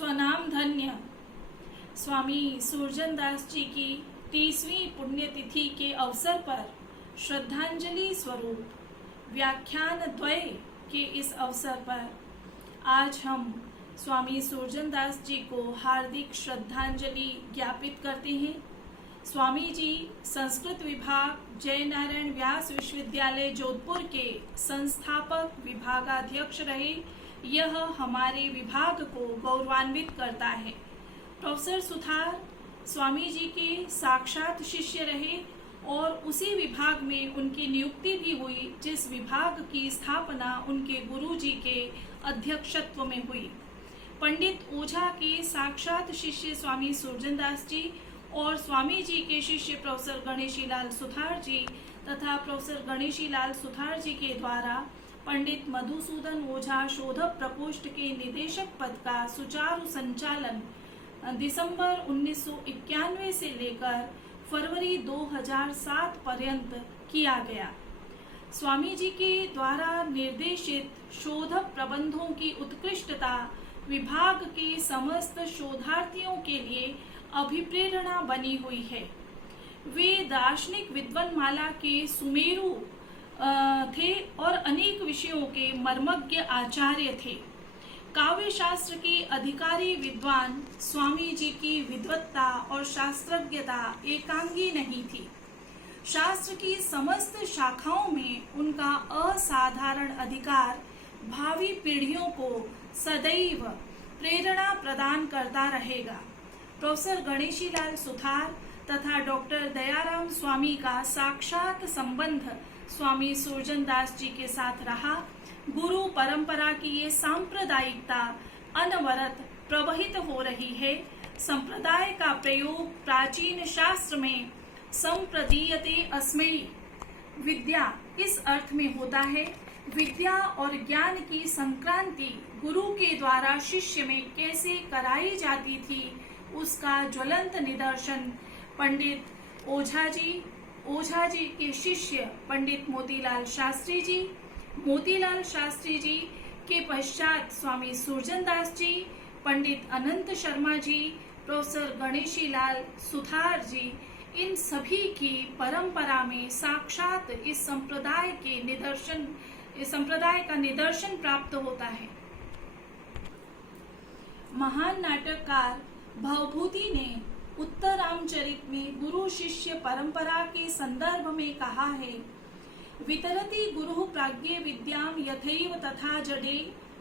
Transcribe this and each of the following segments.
स्वनाम धन्य स्वामी सुरजन दास जी की 30वीं पुण्यतिथि के अवसर पर श्रद्धांजलि स्वरूप व्याख्यान द्वय के इस अवसर पर आज हम स्वामी सुरजन दास जी को हार्दिक श्रद्धांजलि ज्ञापित करते हैं। स्वामी जी संस्कृत विभाग जय नारायण व्यास विश्वविद्यालय जोधपुर के संस्थापक विभागाध्यक्ष रहे। यह हमारे विभाग को गौरवान्वित करता है। प्रोफेसर सुथार स्वामी जी के साक्षात शिष्य रहे और उसी विभाग में उनकी नियुक्ति भी हुई जिस विभाग की स्थापना उनके गुरु जी के अध्यक्षत्व में हुई। पंडित ओझा के साक्षात शिष्य स्वामी सुरजन दास जी और स्वामी जी के शिष्य प्रोफेसर गणेशीलाल सुथार जी तथा प्रोफेसर गणेशीलाल सुथार जी के द्वारा पंडित मधुसूदन ओझा शोधक प्रकोष्ठ के निदेशक पद का सुचारू संचालन दिसंबर 1991 से लेकर फरवरी 2007 पर्यंत किया गया। स्वामी जी के द्वारा निर्देशित शोधक प्रबंधों की उत्कृष्टता विभाग के समस्त शोधार्थियों के लिए अभिप्रेरणा बनी हुई है। वे दार्शनिक विद्वन्माला के सुमेरु थे और अनेक विषयों के मर्मज्ञ आचार्य थे। काव्य शास्त्र के अधिकारी विद्वान स्वामी जी की विद्वत्ता और शास्त्रज्ञता एकांगी नहीं थी। शास्त्र की समस्त शाखाओं में उनका असाधारण अधिकार भावी पीढ़ियों को सदैव प्रेरणा प्रदान करता रहेगा। प्रोफेसर गणेशीलाल सुथार तथा डॉक्टर दयाराम स्वामी का साक्षात संबंध स्वामी सुरजन दास जी के साथ रहा। गुरु परंपरा की ये सांप्रदायिकता अनवरत प्रवहित हो रही है। संप्रदाय का प्रयोग प्राचीन शास्त्र में संप्रदीयते अस्मै विद्या इस अर्थ में होता है। विद्या और ज्ञान की संक्रांति गुरु के द्वारा शिष्य में कैसे कराई जाती थी उसका ज्वलंत निदर्शन पंडित ओझा जी के शिष्य पंडित मोतीलाल शास्त्री जी के पश्चात स्वामी सुरजन दास जी, पंडित अनंत शर्मा जी, प्रोफेसर गणेशीलाल सुथार जी, इन सभी की परंपरा में साक्षात इस संप्रदाय का निदर्शन प्राप्त होता है। महान नाटककार भवभूति ने उत्तरामचरित में गुरु शिष्य परंपरा के संदर्भ में कहा है, वितरति गुरु प्राज्ञे विद्याम यथैव तथा जडे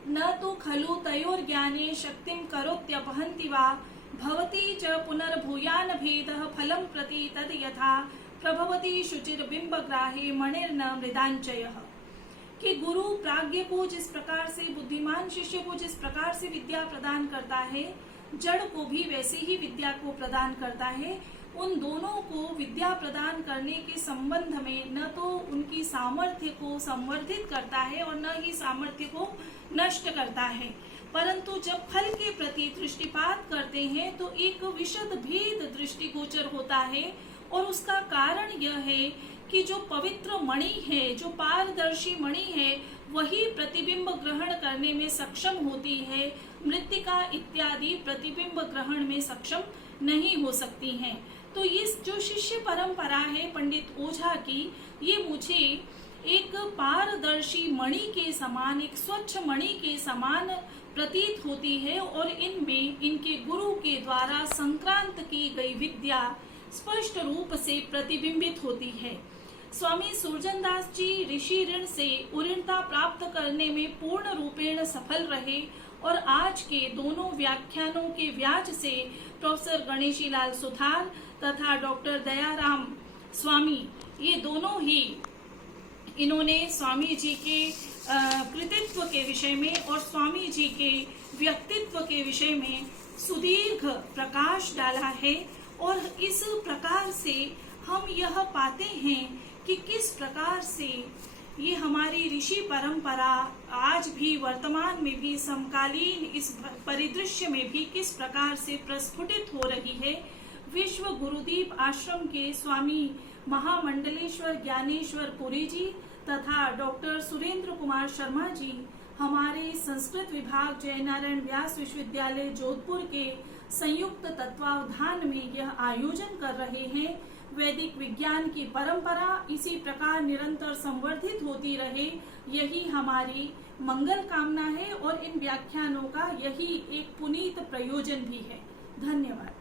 न तो खलु तयोर्ज्ञाने शक्तिं करोत्यपहन्ति वा भवति च पुनर्भूयान भेदः फलं प्रति तद यथा प्रभवति शुचिर्बिंबग्राहे मणिर्न मृदांचयः। कि गुरु प्राज्ञ को जिस प्रकार से, बुद्धिमान शिष्य को जिस प्रकार से विद्या प्रदान करता है, जड़ को भी वैसे ही विद्या को प्रदान करता है। उन दोनों को विद्या प्रदान करने के संबंध में न तो उनकी सामर्थ्य को संवर्धित करता है और न ही सामर्थ्य को नष्ट करता है, परंतु जब फल के प्रति दृष्टिपात करते हैं तो एक विशद भेद दृष्टिगोचर होता है। और उसका कारण यह है कि जो पवित्र मणि है, जो पारदर्शी मणि है, वही प्रतिबिंब ग्रहण करने में सक्षम होती है। मृत्तिका इत्यादि प्रतिबिंब ग्रहण में सक्षम नहीं हो सकती हैं। तो ये जो शिष्य परंपरा है पंडित ओझा की, ये मुझे एक पारदर्शी मणि के समान, एक स्वच्छ मणि के समान प्रतीत होती है और इनमें इनके गुरु के द्वारा संक्रांत की गई विद्या स्पष्ट रूप से प्रतिबिंबित होती है। स्वामी सुरजन दास जी ऋषि ऋण से उऋणता प्राप्त करने में पूर्ण रूपेण सफल रहे और आज के दोनों व्याख्यानों के व्याज से प्रोफेसर गणेशीलाल सुथार तथा डॉक्टर दयाराम स्वामी, ये दोनों ही इन्होंने स्वामी जी के कृतित्व के विषय में और स्वामी जी के व्यक्तित्व के विषय में सुदीर्घ प्रकाश डाला है। और इस प्रकार से हम यह पाते हैं कि किस प्रकार से ये हमारी ऋषि परंपरा आज भी वर्तमान में भी समकालीन इस परिदृश्य में भी किस प्रकार से प्रस्फुटित हो रही है। विश्व गुरुदीप आश्रम के स्वामी महामंडलेश्वर ज्ञानेश्वर पुरी जी तथा डॉक्टर सुरेंद्र कुमार शर्मा जी हमारे संस्कृत विभाग जयनारायण व्यास विश्वविद्यालय जोधपुर के संयुक्त तत्वावधान में यह आयोजन कर रहे हैं। वैदिक विज्ञान की परंपरा इसी प्रकार निरंतर संवर्धित होती रहे, यही हमारी मंगल कामना है और इन व्याख्यानों का यही एक पुनीत प्रयोजन भी है। धन्यवाद।